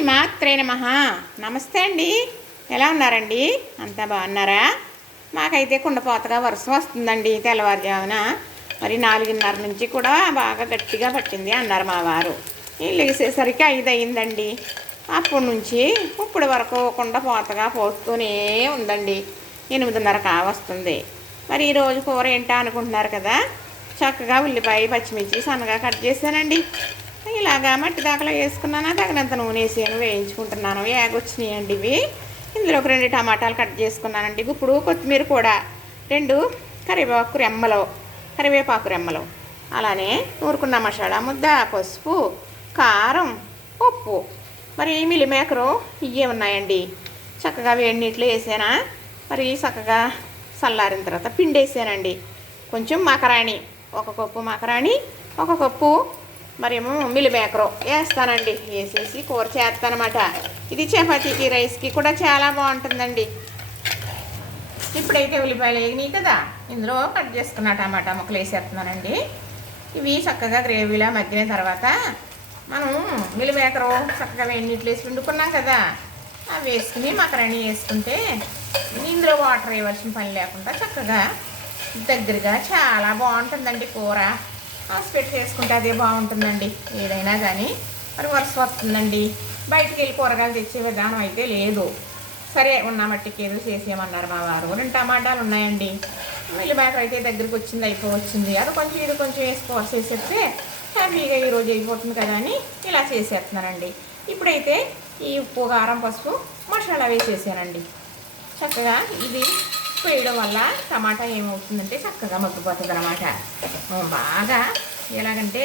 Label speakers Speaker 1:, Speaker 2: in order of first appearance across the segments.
Speaker 1: శ్రీమాత్రే నమ. నమస్తే అండి. ఎలా ఉన్నారండి? అంతా బాగున్నారా? మాకైతే కుండపోతగా వర్షం వస్తుందండి తెల్లవారుజామున. మరి నాలుగున్నర నుంచి కూడా బాగా గట్టిగా పట్టింది అన్నారు మా వారు. లేసేసరికి ఐదు అయిందండి అప్పటి నుంచి ఇప్పుడు వరకు కుండపోతగా పోస్తూనే ఉందండి. ఎనిమిదిన్నర కావస్తుంది. మరి ఈరోజు కూర ఏంటా అనుకుంటున్నారు కదా? చక్కగా ఉల్లిపాయ పచ్చిమిర్చి సన్నగా కట్ చేశానండి. ఇలాగా మట్టి దాకలో వేసుకున్నాను తగినంత నూనె వేసాను వేయించుకుంటున్నాను. యాగొచ్చినాయండి ఇవి. ఇందులో ఒక రెండు టమాటాలు కట్ చేసుకున్నానండి. ఇప్పుడు కొత్తిమీర కూడా రెండు కరివేపాకు రెమ్మలు కరివేపాకు రెమ్మలు. అలానే నూరుకున్న మసాలా ముద్ద పసుపు కారం ఉప్పు. మరి మిలిమేకరు ఇవే ఉన్నాయండి. చక్కగా వేడి నీటిలో వేసానా. మరి చక్కగా చల్లారిన తర్వాత పిండి వేసానండి కొంచెం మకరాణి ఒక కప్పు మకరాణి ఒక కప్పు మరేమో మిలిమేకరు వేస్తానండి. వేసేసి కూర చేస్తానమాట ఇది చపాతీకి రైస్కి కూడా చాలా బాగుంటుందండి. ఇప్పుడైతే ఉల్లిపాయలు వేగినాయి కదా ఇందులో కట్ చేసుకున్న టమాటా ముక్కలు వేసేస్తున్నానండి. ఇవి చక్కగా గ్రేవీలా మగ్గిన తర్వాత మనం మిలిమేకరు చక్కగా వేడి వేసి వండుకున్నాం కదా అవి వేసుకుని మకరణి వేసుకుంటే ఇందులో వాటర్ వేయవలసిన పని లేకుండా చక్కగా దగ్గరగా చాలా బాగుంటుందండి కూర. పెట్టి చేసుకుంటే అదే బాగుంటుందండి. ఏదైనా కానీ. మరి వరుస వస్తుందండి. బయటికి వెళ్ళి కూరగాయలు తెచ్చే విధానం అయితే లేదు. సరే ఉన్న మట్టికి ఏదో చేసేయమన్నారు మా వారు. రెండు టమాటాలు ఉన్నాయండి. మిల్లిమేక అయితే దగ్గరికి వచ్చింది అయిపోవచ్చింది. అది కొంచెం ఇది కొంచెం వేసి కూర చేసేస్తే హ్యాపీగా ఈరోజు అయిపోతుంది కదా అని ఇలా చేసేస్తున్నానండి. ఇప్పుడైతే ఈ ఉప్పు కారం పసుపు మసాలా వేసేసానండి. చక్కగా ఇది వేయడం వల్ల టమాటా ఏమవుతుందంటే చక్కగా మగ్గిపోతుంది అనమాట బాగా ఎలాగంటే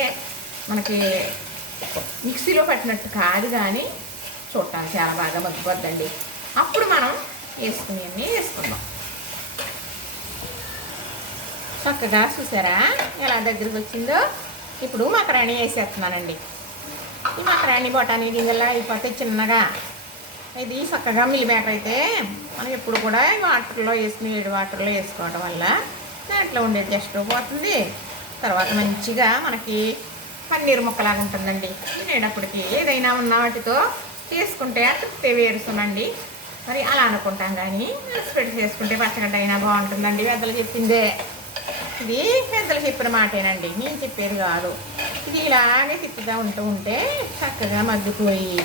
Speaker 1: మనకి మిక్సీలో పట్టినట్టు కాదు కానీ చూడటానికి చాలా బాగా మగ్గిపోద్దండి. అప్పుడు మనం వేసుకుని అన్నీ వేసుకుందాం. చక్కగా చూసారా ఎలా దగ్గరికి వచ్చిందో? ఇప్పుడు మకరాణి వేసేస్తున్నానండి. ఈ మకరాణి బొటానీ గింజల్లో అయిపోతే చిన్నగా ఇది చక్కగా మిల్లిమేటర్ అయితే మనం ఎప్పుడు కూడా వాటర్లో వేసుకుని వేడి వాటర్లో వేసుకోవడం వల్ల దాంట్లో ఉండే జస్ట్ పోతుంది. తర్వాత మంచిగా మనకి పన్నీర్ ముక్కలాగా ఉంటుందండి. తినేటప్పటికి ఏదైనా ఉన్న వాటితో చేసుకుంటే తృప్తి వేరుస్తుందండి మరి అలా అనుకుంటాం కానీ స్ప్రెడ్ చేసుకుంటే పచ్చగడ్డ అయినా బాగుంటుందండి పెద్దలు చెప్పిందే. ఇది పెద్దలు చెప్పిన మాటేనండి. నేను చెప్పేది కాదు. ఇది ఇలాగే తిప్పిగా ఉంటూ ఉంటే చక్కగా మగ్గిపోయి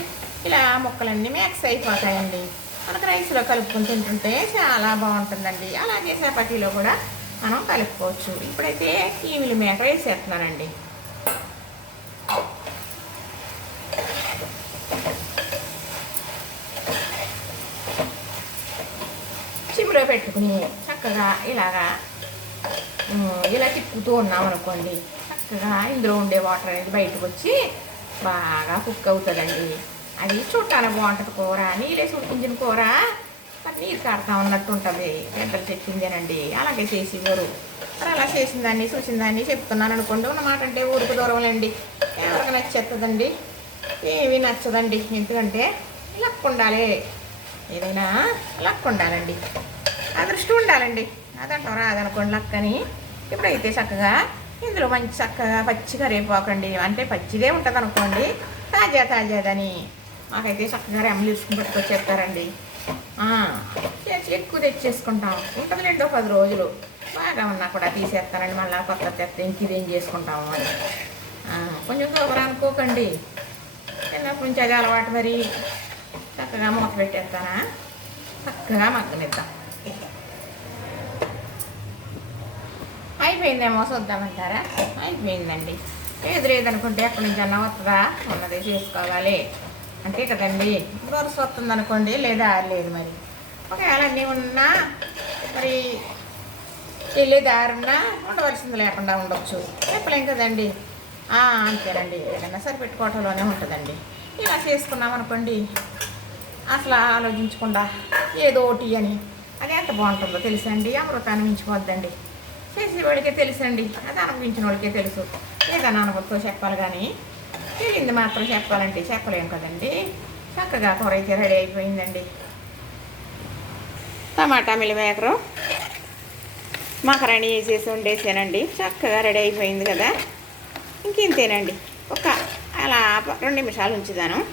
Speaker 1: ఇలా ముక్కలన్నీ మిక్స్ అయిపోతాయండి. మనకు రైస్లో కలుపుకొని తింటుంటే చాలా బాగుంటుందండి. అలాగే చపాతీలో కూడా మనం కలుపుకోవచ్చు. ఇప్పుడైతే ఈ మిల్లిమేక వేసేస్తున్నానండి. సిమ్లో పెట్టుకుని చక్కగా ఇలాగా ఇలా తిప్పుతూ ఉన్నాం అనుకోండి. చక్కగా ఇందులో ఉండే వాటర్ అనేది బయటకు వచ్చి బాగా కుక్ అవుతుందండి. అది చూడటానికి బాగుంటుంది కూర. నీళ్ళేసి ఉడికించిన కూర. నీరు కారుతా ఉన్నట్టు ఉంటుంది పెద్దలు చెప్పిందేనండి. అలాగే చేసేవారు మరి అలా చేసిందాన్ని చూసిందాన్ని చెప్తున్నాను అనుకోండి. ఉన్నమాట అంటే ఊరికి దూరంలేండి ఎవరికి నచ్చేస్తుందండి ఏమీ నచ్చదండి. ఎందుకంటే లక్ ఉండాలి ఏదైనా లక్ ఉండాలండి అదృష్టం ఉండాలండి. అదంటారా రాదనుకోండి లక్ అని ఇప్పుడైతే చక్కగా ఇందులో మంచి చక్కగా పచ్చి కరేపాకండి అంటే పచ్చిదే ఉంటుంది అనుకోండి తాజా తాజాదని. మాకైతే చక్కగా రెమ్మలు తీసుకుని పట్టుకొచ్చేస్తారండి. చేసి ఎక్కువ తెచ్చేసుకుంటాం. ఉంటుంది రెండో పది రోజులు. బాగా ఉన్నా కూడా తీసేస్తానండి. మళ్ళీ కొత్త చెత్త ఇంకేం ఇదేం చేసుకుంటాము అని. కొంచెం దూరం అనుకోకండి. చిన్నప్పటి నుంచి అది అలవాటు మరి. చక్కగా మూత పెట్టేస్తానా? చక్కగా మగ్గనిద్దాం. అయిపోయిందేమో చూద్దామంటారా? అయిపోయిందండి. లేదు లేదనుకుంటే ఎక్కడి నుంచి అన్న వస్తుందా? ఉన్నది చేసుకోవాలి. అంతే కదండి. వరుస వస్తుంది అనుకోండి లేదా లేదు మరి. ఒకవేళ అన్నీ ఉన్నా మరి వెళ్ళే దారున్నా ఉండవలసింది లేకుండా ఉండొచ్చు. చెప్పలేం కదండి. అంతేనండి. ఏదైనా సరిపెట్టుకోవటంలోనే ఉంటుందండి. ఇలా చేసుకున్నాం అనుకోండి అసలు ఆలోచించకుండా ఏదో ఒకటి అని. అది ఎంత బాగుంటుందో తెలుసండి అమృతాన్ని మించిపోద్దండి. చేసేవాడికే తెలుసండి అది అనుభవించిన వాడికే తెలుసు. ఏదైనా అనుభవంతో చెప్పాలి కానీ తిరిగింది మాత్రం చెప్పాలంటే చెప్పలేం కదండి. చక్కగా కూర అయితే రెడీ అయిపోయిందండి. టమాటా మిలిమేకరు. మకరణి వేసేసి వండేసానండి. చక్కగా రెడీ అయిపోయింది కదా. ఇంకేంతేనండి? ఒక అలా రెండు నిమిషాలు ఉంచుదాను.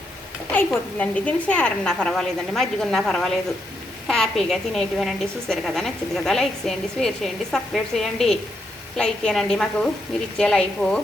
Speaker 1: అయిపోతుందండి. దీనికి సారన్నా పర్వాలేదండి. మజ్జిగ ఉన్నా పర్వాలేదు. హ్యాపీగా తినేటివేనండి. చూసారు కదా? నచ్చింది కదా? లైక్ చేయండి షేర్ చేయండి సబ్స్క్రైబ్ చేయండి. లైక్ ఏనండి మాకు. మీరు ఇచ్చే లైఫ్